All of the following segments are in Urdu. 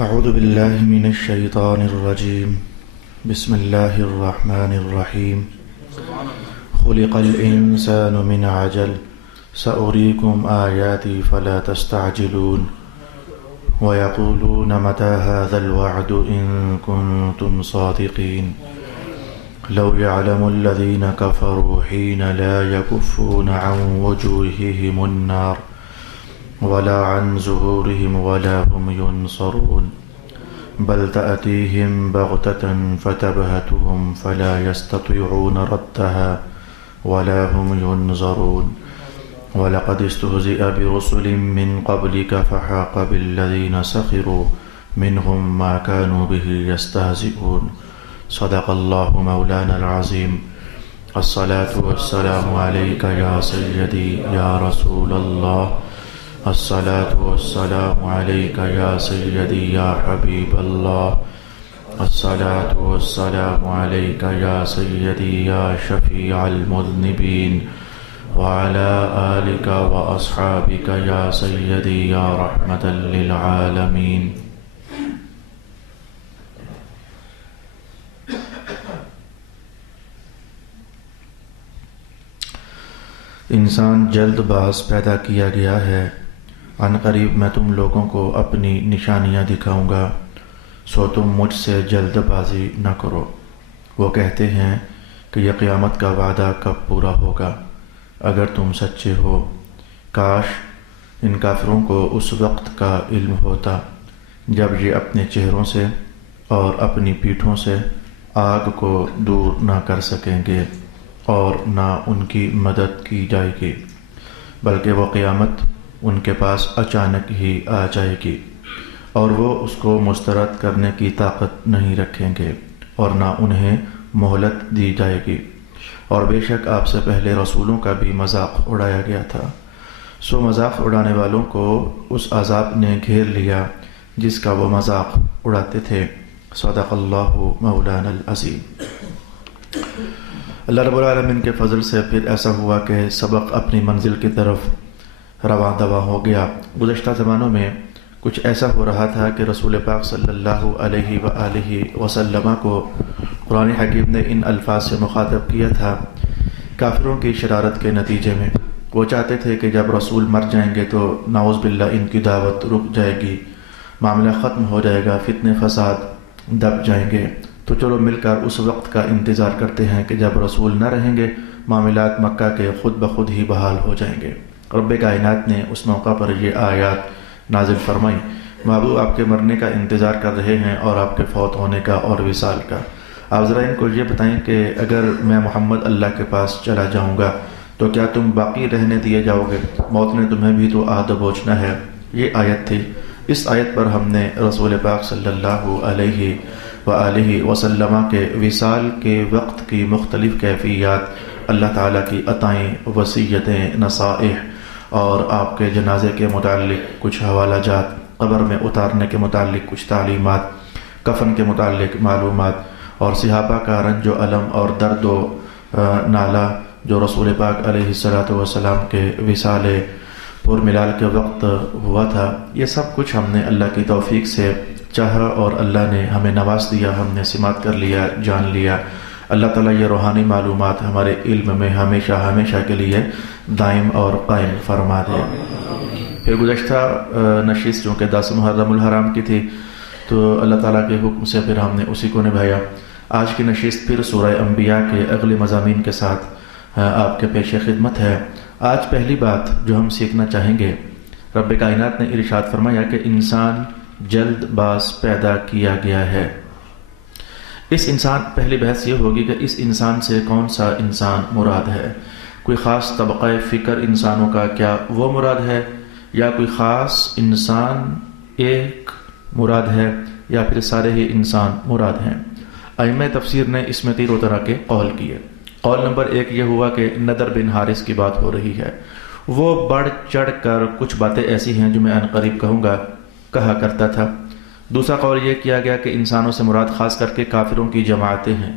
اعوذ باللہ من الشیطان الرجیم بسم اللہ الرحمن الرحیم خلق الانسان من عجل سأریکم آیاتی فلا تستعجلون ویقولون متى هذا الوعد ان کنتم صادقین لو يعلم الذین کفروا حین لا یکفون عن وجوہہم النار ولا عن ظهورهم ولا هم ينصرون بل تأتيهم بغتة فتبهتهم فلا يستطيعون ردها ولا هم ينظرون ولقد استهزئ برسل من قبلك فحاق بالذين سخروا منهم ما كانوا به يستهزئون صدق الله مولانا العظيم الصلاة والسلام عليك يا سيدي يا رسول الله الصلاة والسلام عليك يا سيدي يا حبيب الله الصلاة والسلام عليك يا سيدي يا شفيع المذنبين وعلى آلك وأصحابك يا سيدي يا رحمة للعالمين. انسان جلد باز پیدا کیا گیا ہے، عن قریب میں تم لوگوں کو اپنی نشانیاں دکھاؤں گا، سو تم مجھ سے جلد بازی نہ کرو۔ وہ کہتے ہیں کہ یہ قیامت کا وعدہ کب پورا ہوگا، اگر تم سچے ہو۔ کاش ان کافروں کو اس وقت کا علم ہوتا جب یہ اپنے چہروں سے اور اپنی پیٹھوں سے آگ کو دور نہ کر سکیں گے اور نہ ان کی مدد کی جائے گی، بلکہ وہ قیامت ان کے پاس اچانک ہی آ جائے گی اور وہ اس کو مسترد کرنے کی طاقت نہیں رکھیں گے اور نہ انہیں مہلت دی جائے گی۔ اور بے شک آپ سے پہلے رسولوں کا بھی مذاق اڑایا گیا تھا، سو مذاق اڑانے والوں کو اس عذاب نے گھیر لیا جس کا وہ مذاق اڑاتے تھے۔ صدق اللہ مولانا العظیم۔ اللہ رب العالمین کے فضل سے پھر ایسا ہوا کہ سبق اپنی منزل کی طرف رواں دواں ہو گیا۔ گزشتہ زمانوں میں کچھ ایسا ہو رہا تھا کہ رسول پاک صلی اللہ علیہ وآلہ وسلم کو قرآن حکیم نے ان الفاظ سے مخاطب کیا تھا کافروں کی شرارت کے نتیجے میں۔ وہ چاہتے تھے کہ جب رسول مر جائیں گے تو نعوذ باللہ ان کی دعوت رک جائے گی، معاملہ ختم ہو جائے گا، فتنے فساد دب جائیں گے، تو چلو مل کر اس وقت کا انتظار کرتے ہیں کہ جب رسول نہ رہیں گے معاملات مکہ کے خود بخود ہی بحال ہو جائیں گے۔ رب کائنات نے اس موقع پر یہ آیات نازل فرمائی، محبوب آپ کے مرنے کا انتظار کر رہے ہیں اور آپ کے فوت ہونے کا اور وصال کا۔ آپ ذرا ان کو یہ بتائیں کہ اگر میں محمد اللہ کے پاس چلا جاؤں گا تو کیا تم باقی رہنے دیے جاؤ گے؟ موت نے تمہیں بھی تو آہ دبوچنا ہے۔ یہ آیت تھی۔ اس آیت پر ہم نے رسول پاک صلی اللہ علیہ وآلہ وسلم کے وصال کے وقت کی مختلف کیفیات، اللہ تعالیٰ کی عطائیں، وصیتیں، نصائح اور آپ کے جنازے کے متعلق کچھ حوالہ جات، قبر میں اتارنے کے متعلق کچھ تعلیمات، کفن کے متعلق معلومات، اور صحابہ کا رنج و علم اور درد و نالہ جو رسول پاک علیہ السلام کے وصال پر ملال کے وقت ہوا تھا، یہ سب کچھ ہم نے اللہ کی توفیق سے چاہا اور اللہ نے ہمیں نواز دیا، ہم نے سماعت کر لیا، جان لیا۔ اللہ تعالیٰ یہ روحانی معلومات ہمارے علم میں ہمیشہ ہمیشہ کے لیے دائم اور قائم فرما دے۔ پھر گزشتہ نشست چونکہ 10 محرم الحرام کی تھی تو اللہ تعالیٰ کے حکم سے پھر ہم نے اسی کو نبھایا۔ آج کی نشست پھر سورہ انبیاء کے اگلے مضامین کے ساتھ آپ کے پیش خدمت ہے۔ آج پہلی بات جو ہم سیکھنا چاہیں گے، رب کائنات نے ارشاد فرمایا کہ انسان جلد باز پیدا کیا گیا ہے۔ اس انسان، پہلی بحث یہ ہوگی کہ اس انسان سے کون سا انسان مراد ہے؟ کوئی خاص طبقہ فکر انسانوں کا کیا وہ مراد ہے، یا کوئی خاص انسان ایک مراد ہے، یا پھر سارے ہی انسان مراد ہیں؟ ائمہ تفسیر نے اس میں تینوں طرح کے قول کیے۔ قول نمبر 1 یہ ہوا کہ نضر بن حارث کی بات ہو رہی ہے، وہ بڑھ چڑھ کر کچھ باتیں ایسی ہیں جو میں عن قریب کہا کرتا تھا۔ دوسرا قول یہ کیا گیا کہ انسانوں سے مراد خاص کر کے کافروں کی جماعتیں ہیں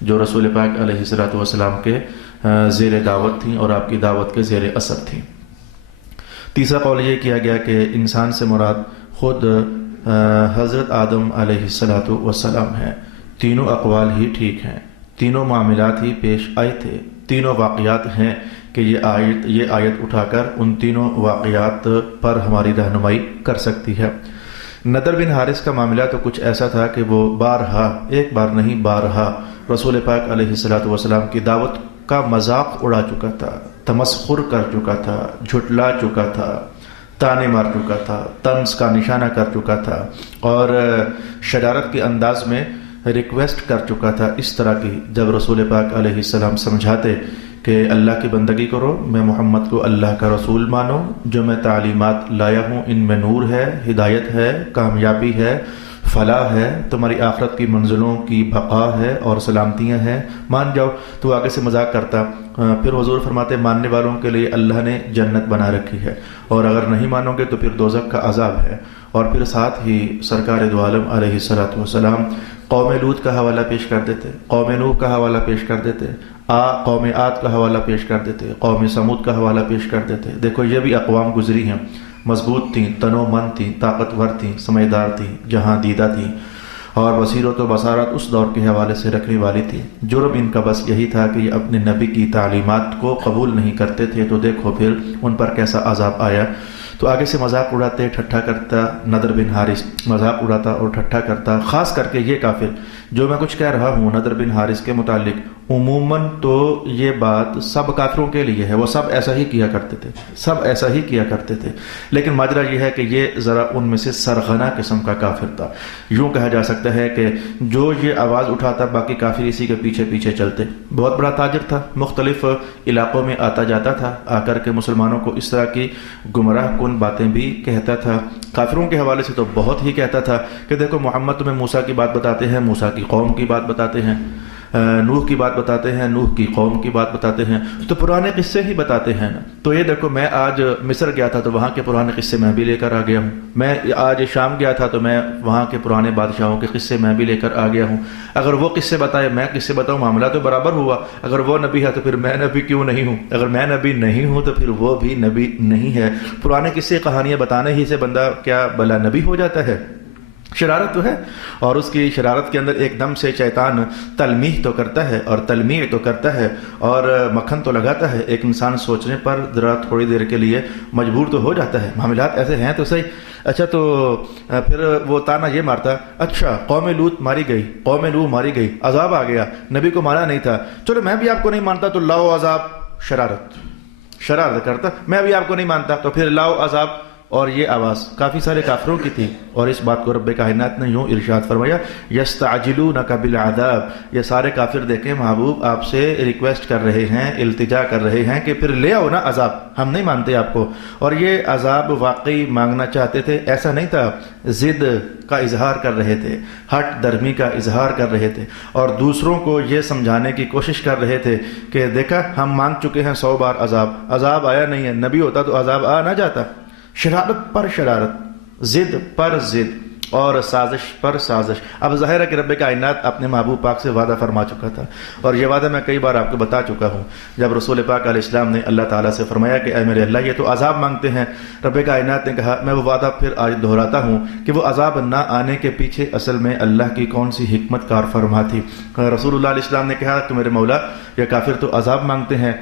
جو رسول پاک علیہ السلام کے زیر دعوت تھیں اور آپ کی دعوت کے زیر اثر تھیں۔ تیسرا قول یہ کیا گیا کہ انسان سے مراد خود حضرت آدم علیہ الصلوۃ والسلام ہیں، تینوں اقوال ہی ٹھیک ہیں، تینوں معاملات ہی پیش آئے تھے، تینوں واقعات ہیں کہ یہ آیت اٹھا کر ان تینوں واقعات پر ہماری رہنمائی کر سکتی ہے۔ نضر بن حارث کا معاملہ تو کچھ ایسا تھا کہ وہ بارہا، ایک بار نہیں بارہا رسول پاک علیہ الصلوۃ والسلام کی دعوت کا مذاق اڑا چکا تھا، تمسخر کر چکا تھا، جھٹلا چکا تھا، تانے مار چکا تھا، طنز کا نشانہ کر چکا تھا، اور شرارت کے انداز میں ریکویسٹ کر چکا تھا اس طرح کی۔ جب رسول پاک علیہ السلام سمجھاتے کہ اللہ کی بندگی کرو، میں محمد کو اللہ کا رسول مانو، جو میں تعلیمات لایا ہوں ان میں نور ہے، ہدایت ہے، کامیابی ہے، فلاح ہے، تمہاری آخرت کی منزلوں کی بقا ہے اور سلامتیاں ہیں، مان جاؤ، تو آگے سے مذاق کرتا۔ پھر حضور فرماتے ماننے والوں کے لیے اللہ نے جنت بنا رکھی ہے، اور اگر نہیں مانو گے تو پھر دوزخ کا عذاب ہے۔ اور پھر ساتھ ہی سرکار دو عالم علیہ الصلوۃ والسلام قوم لوط کا حوالہ پیش کر دیتے، قوم نوح کا حوالہ پیش کر دیتے، قوم عاد کا حوالہ پیش کر دیتے، قوم سمود کا حوالہ پیش کر دیتے۔ دیکھو یہ بھی اقوام گزری ہیں، مضبوط تھیں، تنو من تھیں، طاقتور تھیں، سمجھدار تھیں، جہاں دیدہ تھیں، اور بصیرت و بصارت اس دور کے حوالے سے رکھنے والی تھی۔ جرم ان کا بس یہی تھا کہ یہ اپنے نبی کی تعلیمات کو قبول نہیں کرتے تھے، تو دیکھو پھر ان پر کیسا عذاب آیا۔ تو آگے سے مذاق اڑاتے، ٹھٹھا کرتا نضر بن حارث، مذاق اڑاتا اور ٹھٹھا کرتا، خاص کر کے یہ کافر۔ جو میں کچھ کہہ رہا ہوں نضر بن حارث کے متعلق، عموماً تو یہ بات سب کافروں کے لیے ہے، وہ سب ایسا ہی کیا کرتے تھے، سب ایسا ہی کیا کرتے تھے، لیکن ماجرا یہ ہے کہ یہ ذرا ان میں سے سرغنہ قسم کا کافر تھا۔ یوں کہا جا سکتا ہے کہ جو یہ آواز اٹھاتا باقی کافر اسی کے پیچھے پیچھے چلتے۔ بہت بڑا تاجر تھا، مختلف علاقوں میں آتا جاتا تھا، آ کر کے مسلمانوں کو اس طرح کی گمراہ کن باتیں بھی کہتا تھا۔ کافروں کے حوالے سے تو بہت ہی کہتا تھا کہ دیکھو محمد تمہیں موسیٰ کی بات بتاتے ہیں، موسیٰ کی قوم کی بات بتاتے ہیں، نوح کی بات بتاتے ہیں، نوح کی قوم کی بات بتاتے ہیں، تو پرانے قصے ہی بتاتے ہیں نا۔ تو یہ دیکھو میں آج مصر گیا تھا تو وہاں کے پرانے قصے میں بھی لے کر آ گیا ہوں، میں آج شام گیا تھا تو میں وہاں کے پرانے بادشاہوں کے قصے میں بھی لے کر آ گیا ہوں۔ اگر وہ قصے بتائے میں قصے بتاؤں، معاملہ تو برابر ہوا۔ اگر وہ نبی ہے تو پھر میں نبی کیوں نہیں ہوں؟ اگر میں نبی نہیں ہوں تو پھر وہ بھی نبی نہیں ہے۔ پرانے قصے کہانیاں بتانے ہی سے بندہ کیا بلا نبی ہو جاتا ہے؟ شرارت تو ہے، اور اس کی شرارت کے اندر ایک دم سے شیطان تلمیح تو کرتا ہے اور تلمیع تو کرتا ہے اور مکھن تو لگاتا ہے۔ ایک انسان سوچنے پر ذرا تھوڑی دیر کے لیے مجبور تو ہو جاتا ہے، معاملات ایسے ہیں تو صحیح۔ اچھا تو پھر وہ تانا یہ مارتا، اچھا قوم لوط ماری گئی، قوم نوح ماری گئی، عذاب آ گیا، نبی کو مانا نہیں تھا، چلو میں بھی آپ کو نہیں مانتا تو لاؤ عذاب۔ شرارت کرتا، میں بھی آپ کو نہیں مانتا تو پھر لاؤ عذاب۔ اور یہ آواز کافی سارے کافروں کی تھی، اور اس بات کو رب کائنات نے یوں ارشاد فرمایا، یستعجلونک بالعذاب، یہ سارے کافر دیکھیں محبوب آپ سے ریکویسٹ کر رہے ہیں، التجا کر رہے ہیں کہ پھر لے آؤ نا عذاب، ہم نہیں مانتے آپ کو۔ اور یہ عذاب واقعی مانگنا چاہتے تھے، ایسا نہیں تھا، ضد کا اظہار کر رہے تھے، ہٹ درمی کا اظہار کر رہے تھے، اور دوسروں کو یہ سمجھانے کی کوشش کر رہے تھے کہ دیکھا ہم مانگ چکے ہیں 100 بار عذاب آیا نہیں ہے، نبی ہوتا تو عذاب آ نہ جاتا۔ شرارت پر شرارت، ضد پر ضد، اور سازش پر سازش۔ اب ظاہر ہے کہ رب کائنات اپنے محبوب پاک سے وعدہ فرما چکا تھا، اور یہ وعدہ میں کئی بار آپ کو بتا چکا ہوں۔ جب رسول پاک علیہ السلام نے اللہ تعالیٰ سے فرمایا کہ اے میرے اللہ یہ تو عذاب مانگتے ہیں، رب کائنات نے کہا میں وہ وعدہ پھر آج دہراتا ہوں کہ وہ عذاب نہ آنے کے پیچھے اصل میں اللہ کی کون سی حکمت کار فرما تھی۔ رسول اللہ علیہ السلام نے کہا کہ میرے مولا یہ کافر تو عذاب مانگتے ہیں،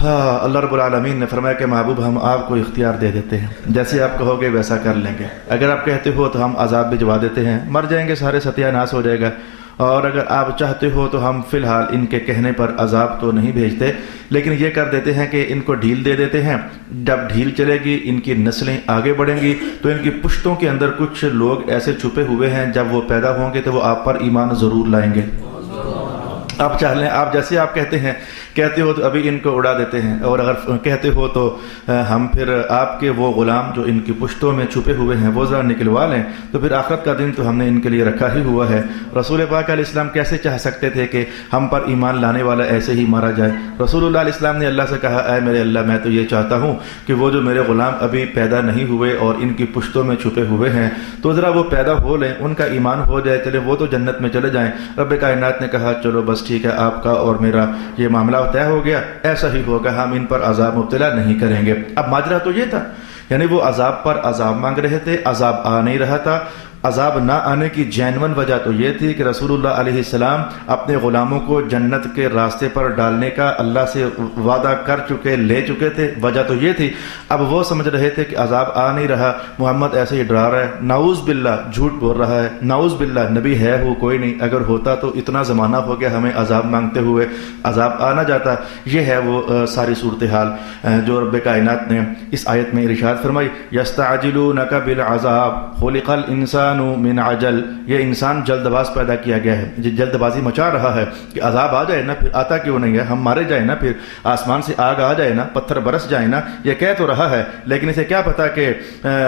ہاں اللہ رب العالمین نے فرمایا کہ محبوب ہم آپ کو اختیار دے دیتے ہیں، جیسے آپ کہو گے ویسا کر لیں گے۔ اگر آپ کہتے ہو تو ہم عذاب بھجوا دیتے ہیں، مر جائیں گے سارے، ستیہ ناس ہو جائے گا، اور اگر آپ چاہتے ہو تو ہم فی الحال ان کے کہنے پر عذاب تو نہیں بھیجتے، لیکن یہ کر دیتے ہیں کہ ان کو ڈھیل دے دیتے ہیں۔ جب ڈھیل چلے گی، ان کی نسلیں آگے بڑھیں گی، تو ان کی پشتوں کے اندر کچھ لوگ ایسے چھپے ہوئے ہیں، جب وہ پیدا ہوں گے تو وہ آپ پر ایمان ضرور لائیں گے۔ آپ چاہ لیں، آپ جیسے آپ کہتے ہو تو ابھی ان کو اڑا دیتے ہیں، اور اگر کہتے ہو تو ہم پھر آپ کے وہ غلام جو ان کی پشتوں میں چھپے ہوئے ہیں وہ ذرا نکلوا لیں، تو پھر آخرت کا دن تو ہم نے ان کے لیے رکھا ہی ہوا ہے۔ رسول پاک علیہ السلام کیسے چاہ سکتے تھے کہ ہم پر ایمان لانے والا ایسے ہی مارا جائے؟ رسول اللہ علیہ السلام نے اللہ سے کہا اے میرے اللہ میں تو یہ چاہتا ہوں کہ وہ جو میرے غلام ابھی پیدا نہیں ہوئے اور ان کی پشتوں میں چھپے ہوئے ہیں تو ذرا وہ پیدا ہو لیں، ان کا ایمان ہو جائے، چلے وہ تو جنت میں چلے جائیں۔ رب کائنات نے کہا چلو بس ٹھیک ہے، آپ کا اور میرا یہ معاملہ طے ہو گیا، ایسا ہی ہوگا، ہم ان پر عذاب مبتلا نہیں کریں گے۔ اب ماجرا تو یہ تھا، یعنی وہ عذاب پر عذاب مانگ رہے تھے، عذاب آ نہیں رہا تھا۔ عذاب نہ آنے کی جینون وجہ تو یہ تھی کہ رسول اللہ علیہ السلام اپنے غلاموں کو جنت کے راستے پر ڈالنے کا اللہ سے وعدہ کر چکے، لے چکے تھے، وجہ تو یہ تھی۔ اب وہ سمجھ رہے تھے کہ عذاب آ نہیں رہا، محمد ایسے ہی ڈرا رہا ہے، نعوذ باللہ جھوٹ بول رہا ہے، نعوذ باللہ نبی ہے وہ کوئی نہیں، اگر ہوتا تو اتنا زمانہ ہو گیا ہمیں عذاب مانگتے ہوئے، عذاب آ نہ جاتا۔ یہ ہے وہ ساری صورتحال جو رب کائنات نے اس آیت میں ارشاد فرمائی، یستعجلونک بالعذاب خلق الانسان من عجل، یہ انسان جلد باز پیدا کیا گیا ہے، جلد بازی مچا رہا ہے کہ عذاب آ جائے نا، پھر آتا کیوں نہیں ہے، ہم مارے جائیں نا، پھر آسمان سے آگ آ جائے نا، پتھر برس جائے نا، یہ کہہ تو رہا ہے، لیکن اسے کیا پتا کہ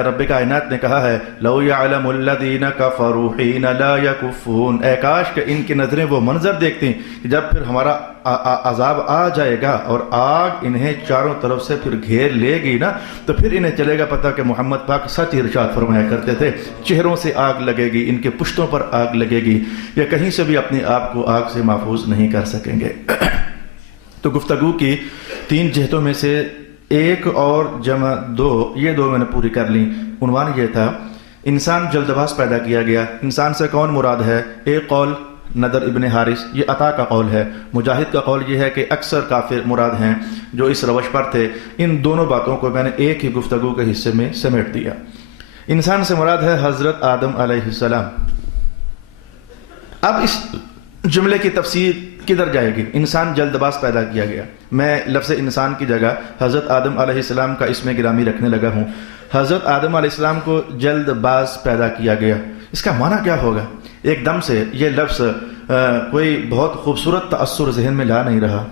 رب کائنات نے کہا ہے لو یعلم الذین کفروا حین لا یکفون، اے کاش کہ ان کی نظریں وہ منظر دیکھتی کہ جب پھر ہمارا عذاب آ جائے گا اور آگ انہیں چاروں طرف سے پھر گھیر لے گی نا، تو پھر انہیں چلے گا پتہ کہ محمد پاک سچ ارشاد فرمایا کرتے تھے، چہروں سے آگ لگے گی، ان کے پشتوں پر آگ لگے گی، یا کہیں سے بھی اپنے آپ کو آگ سے محفوظ نہیں کر سکیں گے۔ تو گفتگو کی 3 جہتوں میں سے ایک اور جمع 2، یہ 2 میں نے پوری کر لی۔ عنوان یہ تھا انسان جلد باز پیدا کیا گیا۔ انسان سے کون مراد ہے؟ ایک قول نضر ابن حارث، یہ عطا کا قول ہے، مجاہد کا قول یہ ہے کہ اکثر کافر مراد ہیں جو اس روش پر تھے۔ ان دونوں باتوں کو میں نے ایک ہی گفتگو کے حصے میں سمیٹ دیا۔ انسان سے مراد ہے حضرت آدم علیہ السلام۔ اب اس جملے کی تفسیر کدھر جائے گی؟ انسان جلد باز پیدا کیا گیا، میں لفظ انسان کی جگہ حضرت آدم علیہ السلام کا اسم گرامی رکھنے لگا ہوں۔ حضرت آدم علیہ السلام کو جلد باز پیدا کیا گیا، اس کا معنی کیا ہوگا؟ ایک دم سے یہ لفظ کوئی بہت خوبصورت تأثر ذہن میں لا نہیں رہا،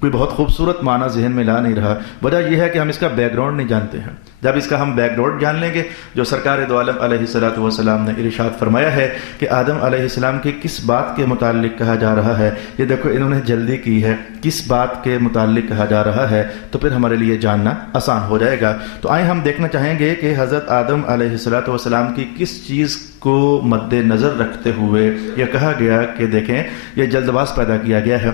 کوئی بہت خوبصورت معنی ذہن میں لا نہیں رہا۔ وجہ یہ ہے کہ ہم اس کا بیک گراؤنڈ نہیں جانتے ہیں۔ جب اس کا ہم بیک گراؤنڈ جان لیں گے، جو سرکار دو عالم علیہ السلام نے ارشاد فرمایا ہے کہ آدم علیہ السلام کے کس بات کے متعلق کہا جا رہا ہے، یہ دیکھو انہوں نے جلدی کی ہے، کس بات کے متعلق کہا جا رہا ہے، تو پھر ہمارے لیے جاننا آسان ہو جائے گا۔ تو آئیں ہم دیکھنا چاہیں گے کہ حضرت آدم علیہ السلام کی کس چیز کو مد نظر رکھتے ہوئے یہ کہا گیا کہ دیکھیں یہ جلد باز پیدا کیا گیا ہے۔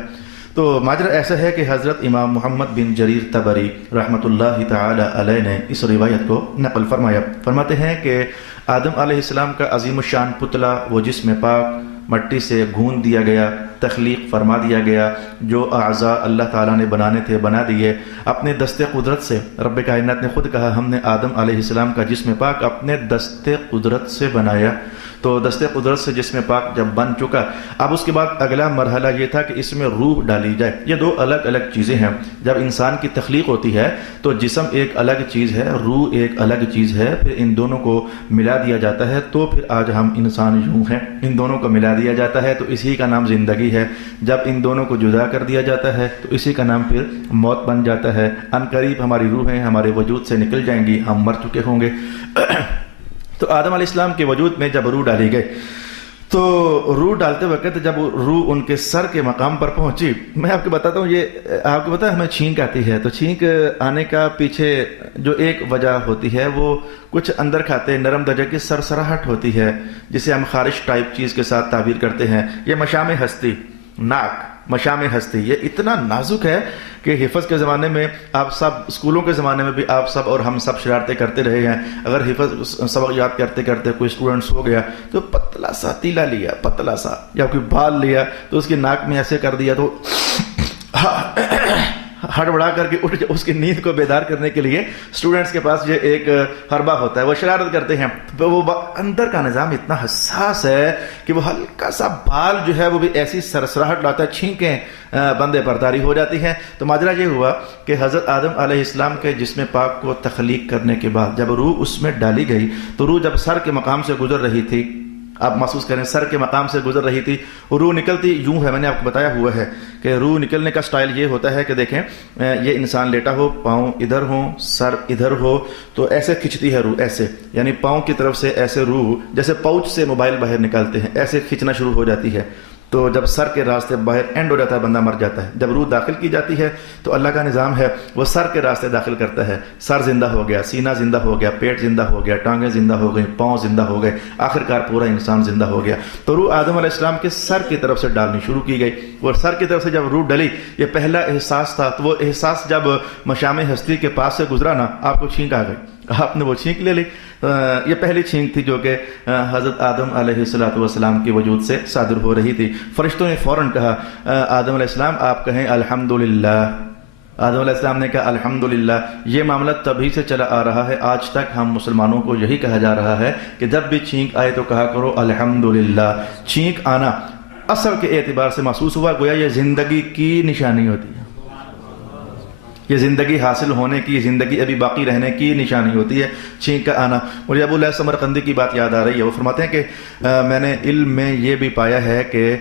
تو ماجرا ایسا ہے کہ حضرت امام محمد بن جریر طبری رحمۃ اللہ تعالی علیہ نے اس روایت کو نقل فرمایا۔ فرماتے ہیں کہ آدم علیہ السلام کا عظیم الشان پتلا، وہ جسم پاک مٹی سے گھون دیا گیا، تخلیق فرما دیا گیا، جو اعضاء اللہ تعالیٰ نے بنانے تھے بنا دیے اپنے دست قدرت سے۔ رب کائنات نے خود کہا ہم نے آدم علیہ السلام کا جسم پاک اپنے دست قدرت سے بنایا۔ تو دست قدرت سے جسم پاک جب بن چکا، اب اس کے بعد اگلا مرحلہ یہ تھا کہ اس میں روح ڈالی جائے۔ یہ 2 الگ الگ چیزیں ہیں۔ جب انسان کی تخلیق ہوتی ہے تو جسم ایک الگ چیز ہے، روح ایک الگ چیز ہے، پھر ان دونوں کو ملا دیا جاتا ہے تو پھر آج ہم انسان یوں ہیں۔ ان دونوں کو ملا دیا جاتا ہے تو اسی کا نام زندگی ہے۔ جب ان دونوں کو جدا کر دیا جاتا ہے تو اسی کا نام پھر موت بن جاتا ہے۔ ان قریب ہماری روحیں ہمارے وجود سے نکل جائیں گی، ہم مر چکے ہوں گے۔ تو آدم علیہ السلام کے وجود میں جب روح ڈالی گئی تو روح ڈالتے وقت جب روح ان کے سر کے مقام پر پہنچی، میں آپ کو بتاتا ہوں، یہ آپ کو پتا ہے ہمیں چھینک آتی ہے، تو چھینک آنے کا پیچھے جو ایک وجہ ہوتی ہے وہ کچھ اندر کھاتے نرم درجے کی سرسراہٹ ہوتی ہے، جسے ہم خارش ٹائپ چیز کے ساتھ تعبیر کرتے ہیں۔ یہ مشام ہستی، ناک مشام ہستی، یہ اتنا نازک ہے کہ حفظ کے زمانے میں آپ سب، اسکولوں کے زمانے میں بھی آپ سب اور ہم سب شرارتیں کرتے رہے ہیں۔ اگر حفظ سبق یاد کرتے کرتے کوئی اسٹوڈنٹ سو گیا تو پتلا سا تیلا لیا، پتلا سا، یا کوئی بال لیا تو اس کی ناک میں ایسے کر دیا تو ہڑبڑا کر کے اٹھ، اس کی نیند کو بیدار کرنے کے لیے اسٹوڈنٹس کے پاس یہ ایک حربہ ہوتا ہے، وہ شرارت کرتے ہیں۔ وہ اندر کا نظام اتنا حساس ہے کہ وہ ہلکا سا بال جو ہے وہ بھی ایسی سرسراہٹ لاتا ہے، چھینکیں بندے پر طاری ہو جاتی ہیں۔ تو ماجرا یہ ہوا کہ حضرت آدم علیہ السلام کے جسم پاک کو تخلیق کرنے کے بعد جب روح اس میں ڈالی گئی تو روح جب سر کے مقام سے گزر رہی تھی، آپ محسوس کریں سر کے مقام سے گزر رہی تھی، روح نکلتی یوں ہے، میں نے آپ کو بتایا ہوا ہے کہ روح نکلنے کا سٹائل یہ ہوتا ہے کہ دیکھیں یہ انسان لیٹا ہو، پاؤں ادھر ہوں، سر ادھر ہو، تو ایسے کھنچتی ہے روح، ایسے، یعنی پاؤں کی طرف سے ایسے روح جیسے پاؤچ سے موبائل باہر نکالتے ہیں ایسے کھینچنا شروع ہو جاتی ہے۔ تو جب سر کے راستے باہر اینڈ ہو جاتا ہے، بندہ مر جاتا ہے۔ جب روح داخل کی جاتی ہے تو اللہ کا نظام ہے وہ سر کے راستے داخل کرتا ہے، سر زندہ ہو گیا، سینہ زندہ ہو گیا، پیٹ زندہ ہو گیا، ٹانگیں زندہ ہو گئی، پاؤں زندہ ہو گئے، آخرکار پورا انسان زندہ ہو گیا۔ تو روح آدم علیہ السلام کے سر کی طرف سے ڈالنی شروع کی گئی، اور سر کی طرف سے جب روح ڈلی، یہ پہلا احساس تھا۔ تو وہ احساس جب مشام ہستی کے پاس سے گزرا نا، آپ کو چھینک آ گئی، آپ نے وہ چھینک لے لی۔ یہ پہلی چھینک تھی جو کہ حضرت آدم علیہ السلام کے وجود سے صادر ہو رہی تھی۔ فرشتوں نے فوراً کہا آدم علیہ السلام آپ کہیں الحمدللہ۔ آدم علیہ السلام نے کہا الحمدللہ۔ یہ معاملہ تبھی سے چلا آ رہا ہے، آج تک ہم مسلمانوں کو یہی کہا جا رہا ہے کہ جب بھی چھینک آئے تو کہا کرو الحمدللہ۔ چھینک آنا اثر کے اعتبار سے محسوس ہوا، گویا یہ زندگی کی نشانی ہوتی ہے، یہ زندگی حاصل ہونے کی، زندگی ابھی باقی رہنے کی نشانی ہوتی ہے چھینک کا آنا۔ مجھے ابو الہیث سمرقندی کی بات یاد آ رہی ہے، وہ فرماتے ہیں کہ میں نے علم میں یہ بھی پایا ہے کہ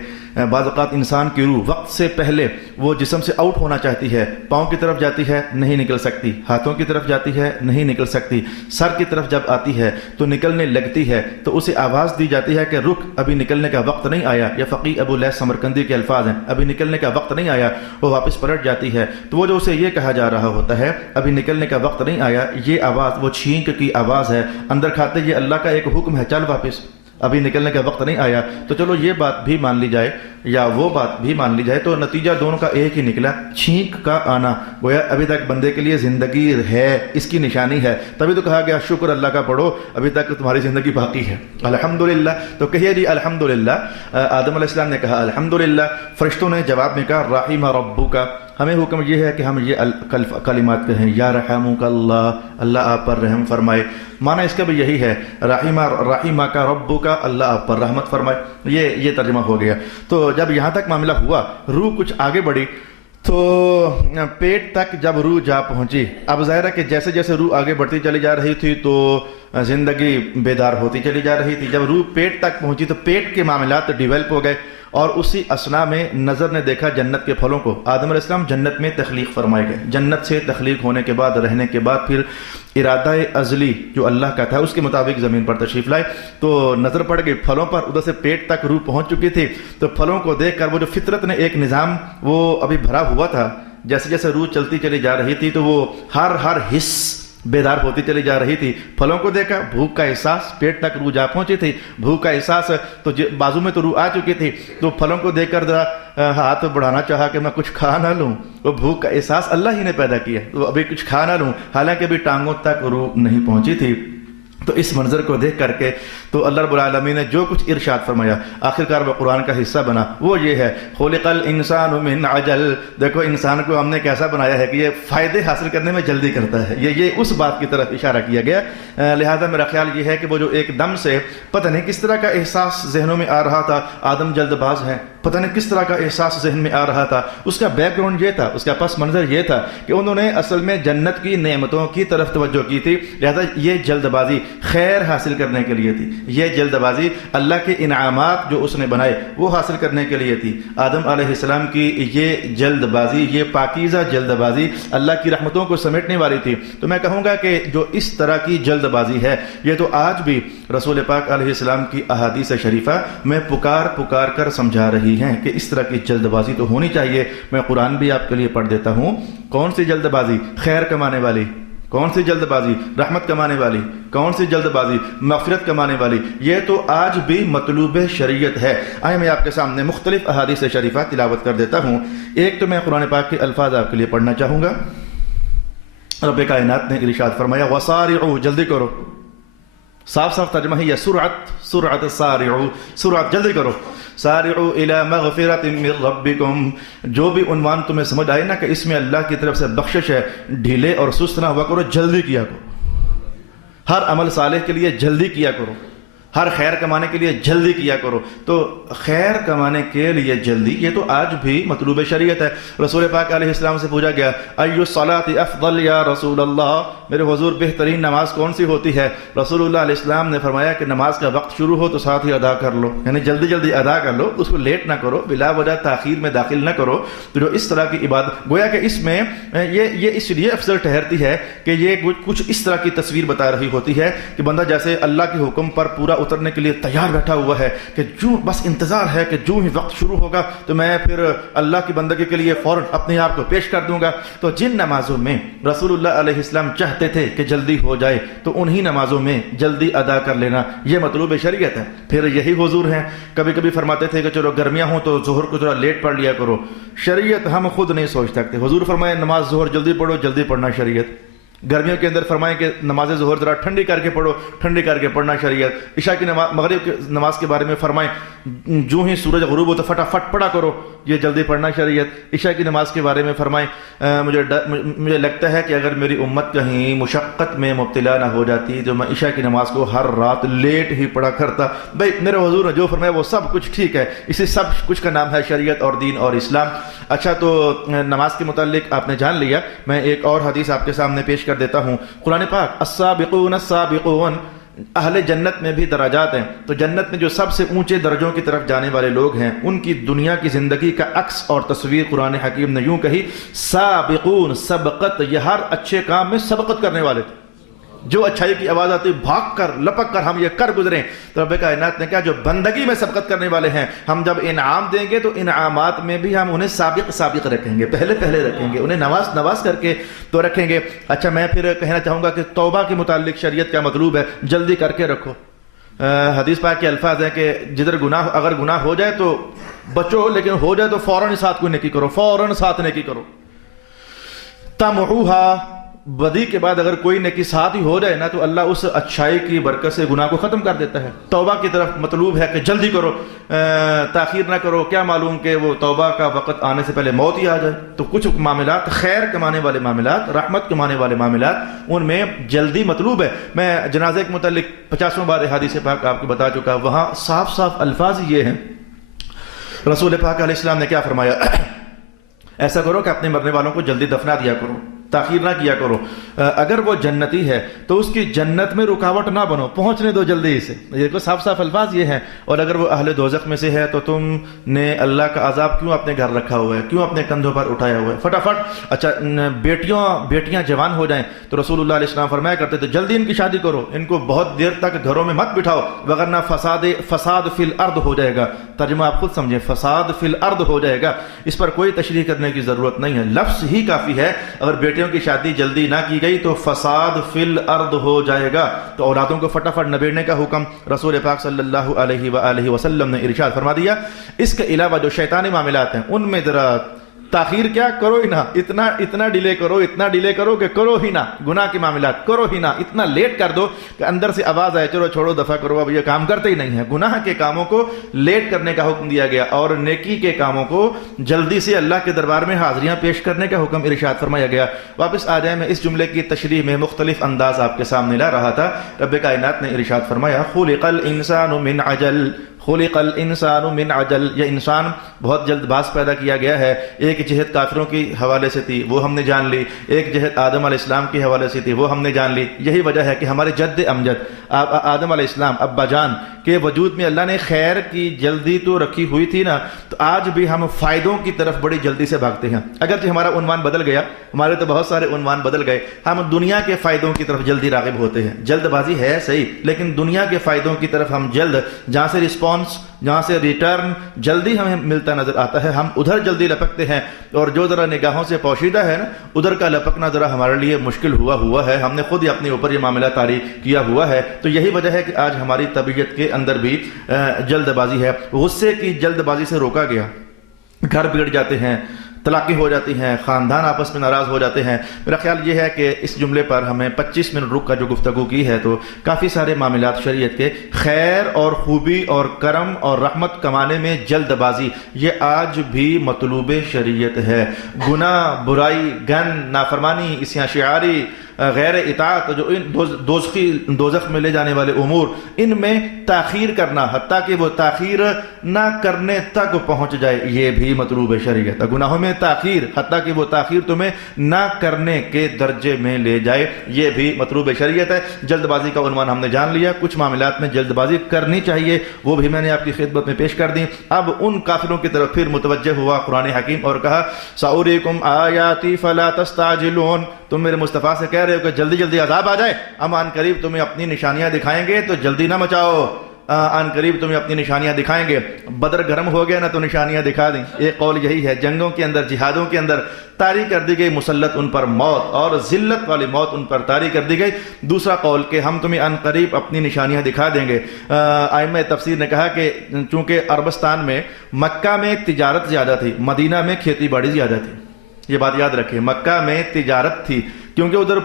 بعض اوقات انسان کی روح وقت سے پہلے وہ جسم سے آؤٹ ہونا چاہتی ہے، پاؤں کی طرف جاتی ہے نہیں نکل سکتی، ہاتھوں کی طرف جاتی ہے نہیں نکل سکتی، سر کی طرف جب آتی ہے تو نکلنے لگتی ہے، تو اسے آواز دی جاتی ہے کہ رک، ابھی نکلنے کا وقت نہیں آیا۔ یہ فقیہ ابو الہیث سمرقندی کے الفاظ ہیں، ابھی نکلنے کا وقت نہیں آیا۔ وہ واپس پلٹ جاتی ہے تو وہ جو اسے یہ کہا جا رہا ہوتا ہے ابھی نکلنے کا وقت نہیں آیا، یہ آواز وہ چھینک کی آواز ہے، اندر کھاتے یہ اللہ کا ایک حکم ہے، چل واپس، ابھی نکلنے کا وقت نہیں آیا۔ تو چلو یہ بات بھی مان لی جائے یا وہ بات بھی مان لی جائے تو نتیجہ دونوں کا ایک ہی نکلا، چھینک کا آنا گویا ابھی تک بندے کے لیے زندگی ہے، اس کی نشانی ہے۔ تبھی تو کہا گیا شکر اللہ کا پڑھو، ابھی تک تمہاری زندگی باقی ہے، الحمدللہ۔ تو کہیے جی الحمدللہ۔ آدم علیہ السلام نے کہا الحمدللہ، فرشتوں نے جواب میں کہا رحم ربک، ہمیں حکم یہ ہے کہ ہم یہ کلمات کہیں، یا رحمک اللہ، اللہ آپ پر رحم فرمائے۔ معنی اس کا بھی یہی ہے، رحمک ربک، اللہ آپ پر رحمت فرمائے، یہ ترجمہ ہو گیا۔ تو جب یہاں تک معاملہ ہوا، روح کچھ آگے بڑھی تو پیٹ تک جب روح جا پہنچی، اب ظاہر ہے کہ جیسے جیسے روح آگے بڑھتی چلی جا رہی تھی تو زندگی بیدار ہوتی چلی جا رہی تھی۔ جب روح پیٹ تک پہنچی تو پیٹ کے معاملات ڈیولپ ہو گئے، اور اسی اثنا میں نظر نے دیکھا جنت کے پھلوں کو۔ آدم علیہ السلام جنت میں تخلیق فرمائے گئے، جنت سے تخلیق ہونے کے بعد، رہنے کے بعد پھر ارادہ ازلی جو اللہ کا تھا اس کے مطابق زمین پر تشریف لائے، تو نظر پڑ گئی پھلوں پر، ادھر سے پیٹ تک روح پہنچ چکی تھی۔ تو پھلوں کو دیکھ کر وہ جو فطرت نے ایک نظام وہ ابھی بھرا ہوا تھا، جیسے جیسے روح چلتی چلی جا رہی تھی تو وہ ہر حص بیدار ہوتی چلی جا رہی تھی۔ پھلوں کو دیکھا، بھوک کا احساس، پیٹ تک روح جا پہنچی تھی، بھوک کا احساس، تو بازو میں تو روح آ چکی تھی، تو پھلوں کو دیکھ کر ہاتھ بڑھانا چاہا کہ میں کچھ کھا نہ لوں، وہ بھوک کا احساس اللہ ہی نے پیدا کیا، تو ابھی کچھ کھا نہ لوں، حالانکہ ابھی ٹانگوں تک روح نہیں پہنچی تھی۔ تو اس منظر کو دیکھ کر کے تو اللہ رب العالمین نے جو کچھ ارشاد فرمایا، آخرکار وہ قرآن کا حصہ بنا، وہ یہ ہے خلق الانسان من عجل۔ دیکھو انسان کو ہم نے کیسا بنایا ہے کہ یہ فائدے حاصل کرنے میں جلدی کرتا ہے، یہ اس بات کی طرف اشارہ کیا گیا۔ لہذا میرا خیال یہ ہے کہ وہ جو ایک دم سے پتہ نہیں کس طرح کا احساس ذہنوں میں آ رہا تھا، آدم جلد باز ہے، پتہ نہیں کس طرح کا احساس ذہن میں آ رہا تھا، اس کا بیک گراؤنڈ یہ تھا، اس کا پس منظر یہ تھا کہ انہوں نے اصل میں جنت کی نعمتوں کی طرف توجہ کی تھی، لہذا یہ جلد بازی خیر حاصل کرنے کے لیے تھی، یہ جلد بازی اللہ کے انعامات جو اس نے بنائے وہ حاصل کرنے کے لیے تھی۔ آدم علیہ السلام کی یہ جلد بازی، یہ پاکیزہ جلد بازی اللہ کی رحمتوں کو سمیٹنے والی تھی۔ تو میں کہوں گا کہ جو اس طرح کی جلد بازی ہے یہ تو آج بھی رسول پاک علیہ السلام کی احادیث شریفہ میں پکار کر سمجھا رہی ہیں کہ اس طرح کی جلد بازی تو ہونی چاہیے۔ میں قرآن بھی آپ کے لیے پڑھ دیتا ہوں، کون سی جلد بازی خیر کمانے والی، کون سی جلد بازی رحمت کمانے والی، کون سی جلد بازی مغفرت کمانے والی، یہ تو آج بھی مطلوب شریعت ہے۔ آئے میں آپ کے سامنے مختلف احادیث شریفہ تلاوت کر دیتا ہوں۔ ایک تو میں قرآن پاک کے الفاظ آپ کے لیے پڑھنا چاہوں گا۔ رب کائنات نے ارشاد فرمایا وسارعوا، جلدی کرو، صاف صاف ترجمہ ہے یہ سرعت سارعوا، سرعت جلدی کرو، سارعوا الی مغفرۃ من ربکم، جو بھی عنوان تمہیں سمجھ آئے نا کہ اس میں اللہ کی طرف سے بخشش ہے، ڈھیلے اور سست نہ ہوا کرو، جلدی کیا کرو، ہر عمل صالح کے لیے جلدی کیا کرو، ہر خیر کمانے کے لیے جلدی کیا کرو۔ تو خیر کمانے کے لیے جلدی یہ تو آج بھی مطلوب شریعت ہے۔ رسول پاک علیہ السلام سے پوچھا گیا ای الصلاۃ افضل یا رسول اللہ، میرے حضور بہترین نماز کون سی ہوتی ہے؟ رسول اللہ علیہ السلام نے فرمایا کہ نماز کا وقت شروع ہو تو ساتھ ہی ادا کر لو، یعنی جلدی جلدی ادا کر لو، اس کو لیٹ نہ کرو، بلا وجہ تاخیر میں داخل نہ کرو۔ تو جو اس طرح کی عبادت گویا کہ اس میں یہ اس لیے افضل ٹھہرتی ہے کہ یہ کچھ اس طرح کی تصویر بتا رہی ہوتی ہے کہ بندہ جیسے اللہ کے حکم پر پورا اترنے کے لیے تیار بیٹھا ہوا ہے کہ جو بس انتظار ہے کہ جو ہی وقت شروع ہوگا تو میں پھر اللہ کی بندگی کے لیے فوراً اپنے آپ کو پیش کر دوں گا۔ تو جن نمازوں میں رسول اللہ علیہ السلام چاہتے تھے کہ جلدی ہو جائے تو انہی نمازوں میں جلدی ادا کر لینا یہ مطلوب شریعت ہے۔ پھر یہی حضور ہیں، کبھی کبھی فرماتے تھے کہ چلو گرمیاں ہوں تو ظہر کو ذرا لیٹ پڑھ لیا کرو، شریعت ہم خود نہیں سوچ سکتے۔ حضور فرمائے نماز ظہر جلدی پڑھو، جلدی پڑھنا شریعت، گرمیوں کے اندر فرمائیں کہ نماز ظہر ذرا ٹھنڈی کر کے پڑھو، ٹھنڈی کر کے پڑھنا شریعت۔ عشاء کی نماز، مغرب کی نماز کے بارے میں فرمائیں جو ہی سورج غروب ہو تو فٹافٹ پڑھا کرو، یہ جلدی پڑھنا شریعت۔ عشاء کی نماز کے بارے میں فرمائیں مجھے لگتا ہے کہ اگر میری امت کہیں مشقت میں مبتلا نہ ہو جاتی تو میں عشاء کی نماز کو ہر رات لیٹ ہی پڑھا کرتا۔ بھائی میرے حضور نے جو فرمایا وہ سب کچھ ٹھیک ہے، اسی سب کچھ کا نام ہے شریعت اور دین اور اسلام۔ اچھا، تو نماز کے متعلق آپ نے جان لیا، میں ایک اور حدیث آپ کے سامنے پیش کر دیتا ہوں۔ قرآن پاک السابقون السابقون، اہل جنت میں بھی درجات ہیں، تو جنت میں جو سب سے اونچے درجوں کی طرف جانے والے لوگ ہیں ان کی دنیا کی زندگی کا عکس اور تصویر قرآن حکیم نے یوں کہی، سابقون، سبقت، یہ ہر اچھے کام میں سبقت کرنے والے تھے۔ جو اچھائی کی آواز آتی بھاگ کر لپک کر ہم یہ کر گزریں، تو رب کائنات نے کہا جو بندگی میں سبقت کرنے والے ہیں ہم جب انعام دیں گے تو انعامات میں بھی ہم انہیں سابق رکھیں گے، پہلے رکھیں گے، انہیں نواز کر کے تو رکھیں گے۔ اچھا، میں پھر کہنا چاہوں گا کہ توبہ کے متعلق شریعت کا مطلوب ہے جلدی کر کے رکھو۔ حدیث پاک کے الفاظ ہیں کہ اگر گناہ ہو جائے تو بچو، لیکن ہو جائے تو فوراً ساتھ کوئی نیکی کرو، فوراً ساتھ نیکی کرو۔ تمحوها، بدی کے بعد اگر کوئی نیکی ساتھ ہی ہو جائے نا تو اللہ اس اچھائی کی برکت سے گناہ کو ختم کر دیتا ہے۔ توبہ کی طرف مطلوب ہے کہ جلدی کرو، تاخیر نہ کرو، کیا معلوم کہ وہ توبہ کا وقت آنے سے پہلے موت ہی آ جائے۔ تو کچھ معاملات، خیر کمانے والے معاملات، رحمت کمانے والے معاملات، ان میں جلدی مطلوب ہے۔ میں جنازے کے متعلق 50 بار حدیث پاک آپ کو بتا چکا، وہاں صاف الفاظ یہ ہیں، رسول پاک علیہ السلام نے کیا فرمایا، ایسا کرو کہ اپنے مرنے والوں کو جلدی دفنا دیا کرو، تاخیر نہ کیا کرو۔ اگر وہ جنتی ہے تو اس کی جنت میں رکاوٹ نہ بنو، پہنچنے دو جلدی سے۔ یہ کو صاف الفاظ یہ ہیں۔ اور اگر وہ اہل دوزخ میں سے ہے تو تم نے اللہ کا عذاب کیوں اپنے گھر رکھا ہوا ہے، کیوں اپنے کندھوں پر اٹھایا ہوا ہے، فٹافٹ۔ اچھا، بیٹیاں جوان ہو جائیں تو رسول اللہ علیہ السلام فرمایا کرتے تھے جلدی ان کی شادی کرو، ان کو بہت دیر تک گھروں میں مت بٹھاؤ وگرنہ فساد فی الارض ہو جائے گا۔ ترجمہ آپ خود سمجھیں، فساد فی الارض ہو جائے گا، اس پر کوئی تشریح کرنے کی ضرورت نہیں ہے، لفظ ہی کافی ہے۔ اگر بیٹیوں کی شادی جلدی نہ کی گئی تو فساد فی الارض ہو جائے گا۔ تو اولادوں کو فٹافٹ نبیڑنے کا حکم رسول پاک صلی اللہ علیہ وآلہ وسلم نے ارشاد فرما دیا۔ اس کے علاوہ جو شیطانی معاملات ہیں ان میں ذرا تاخیر کیا کرو ہی نہ، اتنا ڈیلے کرو کہ کرو ہی نہ، گناہ کے معاملات کرو ہی نہ، اتنا لیٹ کر دو کہ اندر سے آواز آئے چلو چھوڑو دفع کرو، اب یہ کام کرتے ہی نہیں ہے۔ گناہ کے کاموں کو لیٹ کرنے کا حکم دیا گیا اور نیکی کے کاموں کو جلدی سے اللہ کے دربار میں حاضریاں پیش کرنے کا حکم ارشاد فرمایا گیا۔ واپس آ جائیں، میں اس جملے کی تشریح میں مختلف انداز آپ کے سامنے لا رہا تھا۔ رب کائنات نے ارشاد فرمایا خلق الانسان من عجل، خلق الانسان من عجل، یہ انسان بہت جلد باز پیدا کیا گیا ہے۔ ایک جہت کافروں کی حوالے سے تھی وہ ہم نے جان لی، ایک جہت آدم علیہ السلام کی حوالے سے تھی وہ ہم نے جان لی۔ یہی وجہ ہے کہ ہمارے جد امجد آدم علیہ السلام ابا جان کے وجود میں اللہ نے خیر کی جلدی تو رکھی ہوئی تھی نا، تو آج بھی ہم فائدوں کی طرف بڑی جلدی سے بھاگتے ہیں۔ اگرچہ ہمارا عنوان بدل گیا، ہمارے تو بہت سارے عنوان بدل گئے، ہم دنیا کے فائدوں کی طرف جلدی راغب ہوتے ہیں۔ جلد بازی ہے صحیح، لیکن دنیا کے فائدوں کی طرف ہم جلد، جہاں سے رسپانس، جہاں سے ریٹرن جلدی ہمیں ملتا نظر آتا ہے، ہم ادھر جلدی لپکتے ہیں، اور جو ذرا نگاہوں سے پوشیدہ ہے نا ادھر کا لپکنا ذرا ہمارے لیے مشکل ہوا ہے، ہم نے خود ہی اپنے اوپر یہ معاملہ طاری کیا ہوا ہے۔ تو یہی وجہ ہے کہ آج ہماری طبیعت کے اندر بھی جلد بازی ہے۔ غصے کی جلد بازی سے روکا گیا، گھر بگڑ جاتے ہیں، طلاقیں ہو جاتی ہیں، خاندان آپس میں ناراض ہو جاتے ہیں۔ میرا خیال یہ ہے کہ اس جملے پر ہمیں 25 منٹ رک کر جو گفتگو کی ہے تو کافی سارے معاملات شریعت کے خیر اور خوبی اور کرم اور رحمت کمانے میں جلد بازی یہ آج بھی مطلوب شریعت ہے۔ گناہ، برائی، گن، نافرمانی، عصیاں شعاری، غیر اطاعت، جو ان دوزخ میں لے جانے والے امور، ان میں تاخیر کرنا حتیٰ کہ وہ تاخیر نہ کرنے تک پہنچ جائے، یہ بھی مطلوب شریعت ہے۔ گناہوں میں تاخیر حتیٰ کہ وہ تاخیر تمہیں نہ کرنے کے درجے میں لے جائے، یہ بھی مطلوب شریعت ہے۔ جلد بازی کا عنوان ہم نے جان لیا، کچھ معاملات میں جلد بازی کرنی چاہیے وہ بھی میں نے آپ کی خدمت میں پیش کر دی۔ اب ان کافروں کی طرف پھر متوجہ ہوا قرآن حکیم اور کہا سأریکم آیاتی فلا تستعجلون، تم میرے مصطفیٰ سے کہہ رہے ہو کہ جلدی جلدی عذاب آ جائے، ہم آن قریب تمہیں اپنی نشانیاں دکھائیں گے تو جلدی نہ مچاؤ، آن قریب تمہیں اپنی نشانیاں دکھائیں گے۔ بدر گرم ہو گیا نا تو نشانیاں دکھا دیں، ایک قول یہی ہے۔ جنگوں کے اندر، جہادوں کے اندر طاری کر دی گئی مسلط ان پر موت، اور ذلت والی موت ان پر طاری کر دی گئی۔ دوسرا قول کہ ہم تمہیں ان قریب اپنی نشانیاں دکھا دیں گے۔ ائمہ تفسیر نے کہا کہ چونکہ عربستان میں مکہ میں تجارت زیادہ تھی، مدینہ میں کھیتی باڑی زیادہ تھی۔ یہ بات یاد رکھیں، مکہ میں تجارت تھی، کیونکہ ادھر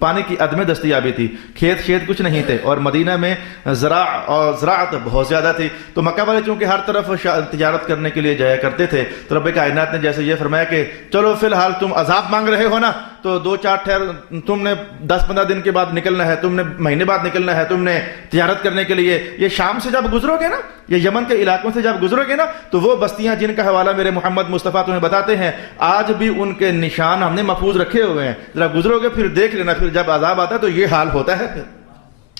پانی کی عدم دستیابی تھی، کھیت شیت کچھ نہیں تھے، اور مدینہ میں زراعت بہت زیادہ تھی، تو مکہ والے چونکہ ہر طرف تجارت کرنے کے لیے جایا کرتے تھے، تو رب کائنات نے جیسے یہ فرمایا کہ چلو فی الحال تم عذاب مانگ رہے ہو نا، تو 2-4 ٹھہر، تم نے 10-15 دن کے بعد نکلنا ہے، تم نے مہینے بعد نکلنا ہے، تم نے تجارت کرنے کے لیے، یہ شام سے جب گزرو گے نا، یہ یمن کے علاقوں سے جب گزرو گے نا، تو وہ بستیاں جن کا حوالہ میرے محمد مصطفیٰ تمہیں بتاتے ہیں، آج بھی ان کے نشان ہم نے محفوظ رکھے ہوئے ہیں، ذرا گزرو گے پھر دیکھ لینا، پھر جب عذاب آتا ہے تو یہ حال ہوتا ہے۔ پھر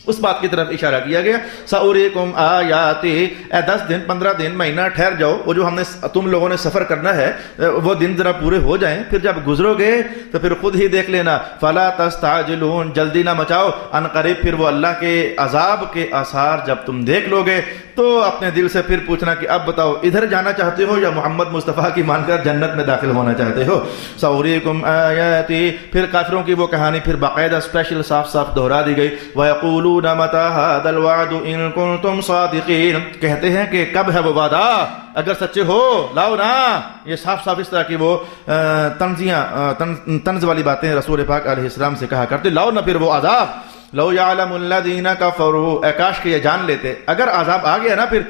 اس بات کی طرف اشارہ کیا گیا، سأریکم آیاتی، 10 دن 15 دن مہینہ ٹھہر جاؤ، وہ جو تم لوگوں نے سفر کرنا ہے وہ دن ذرا پورے ہو جائیں، پھر جب گزرو گے تو پھر خود ہی دیکھ لینا، فلا تستعجلون، جلدی نہ مچاؤ، ان قریب پھر وہ اللہ کے عذاب کے آثار جب تم دیکھ لو گے تو اپنے دل سے پھر پوچھنا کہ اب بتاؤ ادھر جانا چاہتے ہو یا محمد مصطفیٰ کی مان کر جنت میں داخل ہونا چاہتے ہو۔ سأریکم آیاتی، پھر کافروں کی وہ کہانی پھر باقاعدہ اسپیشل صاف صاف دہرا دی گئی، وَيَقُولُونَ مَتَى هَذَا الْوَعْدُ إِن كُنتُمْ صَادِقِينَ، کہتے ہیں کہ کب ہے وہ وعدہ، اگر سچے ہو لاؤ نا۔ یہ صاف صاف اس طرح کی وہ طنز والی باتیں رسول پاک علیہ السلام سے کہا کرتے، لاؤ نا پھر وہ عذاب، لو یعلم الذین کفروا، اے کاش کہ یہ جان لیتے اگر عذاب آ گیا نا پھر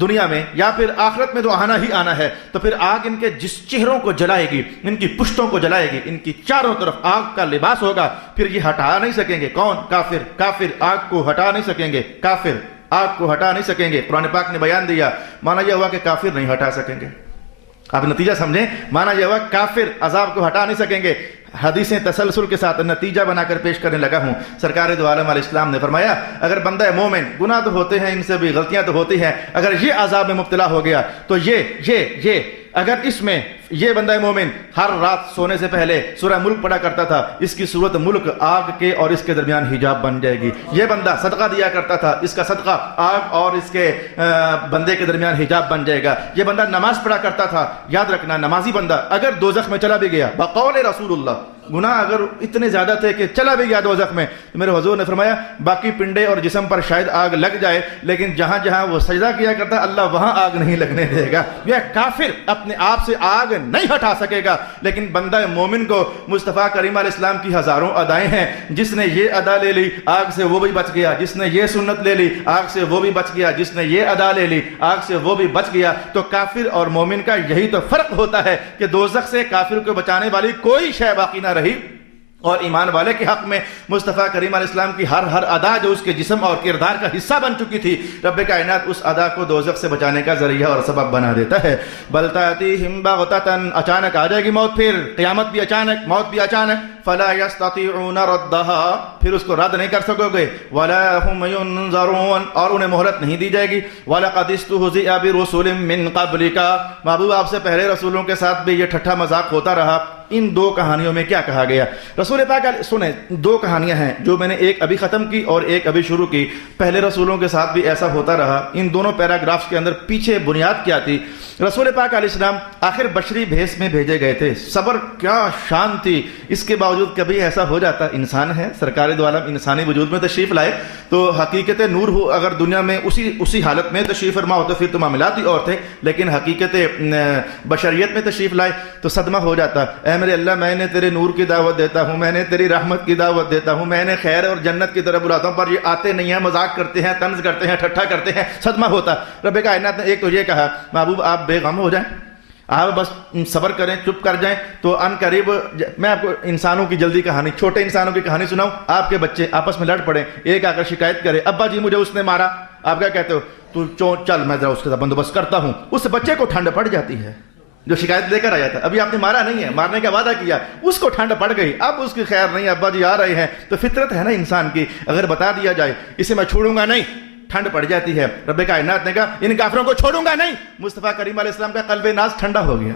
دنیا میں یا پھر آخرت میں تو آنا ہی آنا ہے، تو پھر آگ ان کے جس چہروں کو جلائے گی، ان کی پشتوں کو جلائے گی، ان کی چاروں طرف آگ کا لباس ہوگا، پھر یہ ہٹا نہیں سکیں گے۔ کون؟ کافر آگ کو ہٹا نہیں سکیں گے، کافر آگ کو ہٹا نہیں سکیں گے۔ قرآن پاک نے بیان دیا، مانا یہ ہوا کہ کافر نہیں ہٹا سکیں گے، آپ نتیجہ سمجھیں، مانا یہ ہوا کافر عذاب کو ہٹا نہیں سکیں گے۔ حدیثیں تسلسل کے ساتھ نتیجہ بنا کر پیش کرنے لگا ہوں۔ سرکار دو عالم علیہ السلام نے فرمایا اگر بندہ مومن، گناہ تو ہوتے ہیں، ان سے بھی غلطیاں تو ہوتی ہیں، اگر یہ عذاب میں مبتلا ہو گیا تو یہ اگر اس میں یہ بندہ مومن ہر رات سونے سے پہلے سورہ ملک پڑھا کرتا تھا، اس کی صورت ملک آگ کے اور اس کے درمیان حجاب بن جائے گی۔ یہ بندہ صدقہ دیا کرتا تھا، اس کا صدقہ آگ اور اس کے بندے کے درمیان حجاب بن جائے گا۔ یہ بندہ نماز پڑھا کرتا تھا، یاد رکھنا نمازی بندہ اگر دوزخ میں چلا بھی گیا، بقول رسول اللہ، گناہ اگر اتنے زیادہ تھے کہ چلا بھی گیا دوزخ میں، تو میرے حضور نے فرمایا باقی پنڈے اور جسم پر شاید آگ لگ جائے، لیکن جہاں جہاں وہ سجدہ کیا کرتا اللہ وہاں آگ نہیں لگنے دے گا۔ یہ کافر اپنے آپ سے آگ نہیں ہٹا سکے گا، لیکن بندہ مومن کو مصطفیٰ کریم علیہ السلام کی ہزاروں ادائیں ہیں، جس نے یہ ادا لے لی آگ سے وہ بھی بچ گیا، جس نے یہ سنت لے لی آگ سے وہ بھی بچ گیا، جس نے یہ ادا لے لی آگ سے وہ بھی بچ گیا۔ تو کافر اور مومن کا یہی تو فرق ہوتا ہے کہ دوزخ سے کافر کو بچانے والی کوئی شے باقی نہ رہی، اور ایمان والے کے حق میں مصطفیٰ کریم علیہ السلام کی ہر ادا جو اس کے جسم اور کردار کا حصہ بن چکی تھی، رب کائنات اس ادا کو دوزخ سے بچانے کا ذریعہ اور سبب بنا دیتا ہے۔ بل تأتیہم بغتۃ، اچانک آ جائے گی موت، پھر قیامت بھی اچانک، موت بھی اچانک، فلا یستطیعون ردھا، پھر اس کو رد نہیں کر سکو گے، ولا ہم ینظرون، اور انہیں مہلت نہیں دی جائے گی۔ وَلَقَدِ اسْتُهْزِئَ بِرُسُلٍ مِّن قَبْلِكَ، محبوب آپ سے پہلے رسولوں کے ساتھ بھی یہ ٹھٹھا مذاق ہوتا رہا۔ ان دو کہانیوں میں کیا کہا گیا؟ رسول پاک سنیں، دو کہانیاں ہیں جو میں نے ایک ابھی ختم کی اور ایک ابھی شروع کی۔ پہلے رسولوں کے ساتھ بھی ایسا ہوتا رہا۔ ان دونوں پیراگرافز کے اندر پیچھے بنیاد کیا تھی؟ رسول پاک علیہ السلام آخر بشری بھیس میں بھیجے گئے تھے، صبر کیا شان تھی، اس کے باوجود کبھی ایسا ہو جاتا، انسان ہے، سرکار دو عالم انسانی وجود میں تشریف لائے تو حقیقت نور ہو، اگر دنیا میں اسی حالت میں تشریف فرما ہو تو پھر تو معاملات ہی اور تھے، لیکن حقیقت بشریت میں تشریف لائے تو صدمہ ہو جاتا۔ اے میرے اللہ، میں نے تیرے نور کی دعوت دیتا ہوں، میں نے تیری رحمت کی دعوت دیتا ہوں، میں نے خیر اور جنت کی طرف بلاتا ہوں، پر یہ آتے نہیں ہیں، مذاق کرتے ہیں، طنز کرتے ہیں، ٹھٹھا کرتے ہیں، صدمہ ہوتا۔ رب کائنات نے ایک تو یہ کہا محبوب آپ بے غم ہو جائیں، آپ بس صبر کریں، چپ کر جائیں، تو ان قریب میں آپ کو انسانوں کی جلدی کہانی، چھوٹے انسانوں کی کہانی سناؤں۔ آپ کے بچے آپس میں لڑ پڑے، ایک آ کر شکایت کرے ابا جی مجھے اس نے مارا، آپ کیا کہتے ہو؟ تو چل میں ذرا اس کا بندوبست کرتا ہوں۔ اس بچے کو ٹھنڈ پڑ جاتی ہے جو شکایت لے کر آیا تھا، ابھی آپ نے مارا نہیں ہے، مارنے کا وعدہ کیا، اس کو ٹھنڈ پڑ گئی، اب اس کی خیر نہیں، ابا جی آ رہے ہیں، تو فطرت ہے نا انسان کی، اگر بتا دیا جائے اسے میں چھوڑوں گا نہیں، ٹھنڈ پڑ جاتی ہے۔ رب کائنات نے کہا ان کافروں کو چھوڑوں گا نہیں۔ مصطفیٰ کریم علیہ السلام کا قلب ناز ٹھنڈا ہو گیا،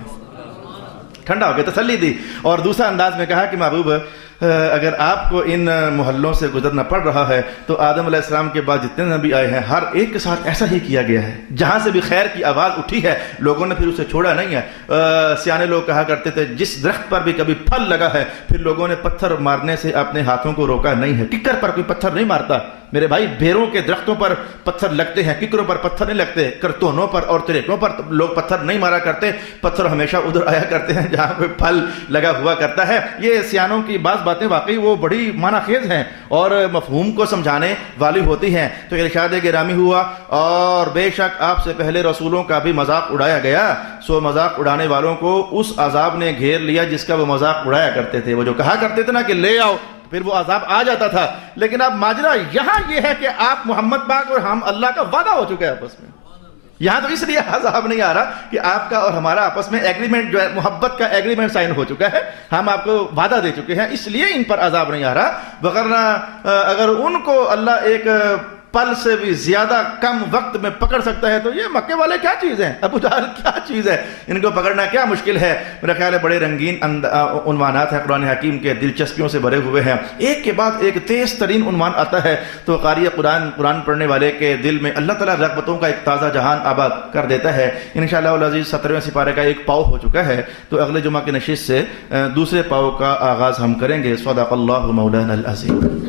تسلی دی، اور دوسرا انداز میں کہا کہ محبوب اگر آپ کو ان محلوں سے گزرنا پڑ رہا ہے تو آدم علیہ السلام کے بعد جتنے نبی آئے ہیں ہر ایک کے ساتھ ایسا ہی کیا گیا ہے، جہاں سے بھی خیر کی آواز اٹھی ہے لوگوں نے پھر اسے چھوڑا نہیں ہے۔ سیانے لوگ کہا کرتے تھے جس درخت پر بھی کبھی پھل لگا ہے پھر لوگوں نے پتھر مارنے سے اپنے ہاتھوں کو روکا نہیں ہے، ٹکر پر کوئی پتھر نہیں مارتا، میرے بھائی بیروں کے درختوں پر پتھر لگتے ہیں، ککروں پر پتھر نہیں لگتے، کرتونوں پر اور تریکوں پر لوگ پتھر نہیں مارا کرتے، پتھر ہمیشہ ادھر آیا کرتے ہیں جہاں کوئی پھل لگا ہوا کرتا ہے۔ یہ سیانوں کی بعض باتیں واقعی وہ بڑی معنی خیز ہیں اور مفہوم کو سمجھانے والی ہوتی ہیں۔ تو ارشاد گرامی ہوا اور بے شک آپ سے پہلے رسولوں کا بھی مذاق اڑایا گیا، سو مذاق اڑانے والوں کو اس عذاب نے گھیر لیا جس کا وہ مذاق اڑایا کرتے تھے۔ وہ جو کہا کرتے تھے نا کہ لے آؤ، پھر وہ عذاب آ جاتا تھا، لیکن اب ماجرا یہاں یہ ہے کہ آپ محمد پاک اور ہم اللہ کا وعدہ ہو چکا ہے آپس میں۔ یہاں تو اس لیے عذاب نہیں آ رہا کہ آپ کا اور ہمارا آپس میں ایگریمنٹ جو ہے، محبت کا ایگریمنٹ سائن ہو چکا ہے، ہم آپ کو وعدہ دے چکے ہیں، اس لیے ان پر عذاب نہیں آ رہا۔ وغیرہ اگر ان کو اللہ ایک پل سے بھی زیادہ کم وقت میں پکڑ سکتا ہے تو یہ مکے والے کیا چیز ہیں، ابو جہل کیا چیز ہے، ان کو پکڑنا کیا مشکل ہے۔ میرا خیال ہے بڑے رنگین عنوانات ہیں قرآن حکیم کے، دلچسپیوں سے بھرے ہوئے ہیں، ایک کے بعد ایک تیز ترین عنوان آتا ہے تو قاری قرآن پڑھنے والے کے دل میں اللہ تعالیٰ رغبتوں کا ایک تازہ جہان آباد کر دیتا ہے۔ انشاءاللہ العزیز 17ویں سپارے کا ایک پاؤ ہو چکا ہے، تو اگلے جمعہ کی نشست سے دوسرے پاؤ کا آغاز ہم کریں گے۔ صدق اللہ مولانا العظیم۔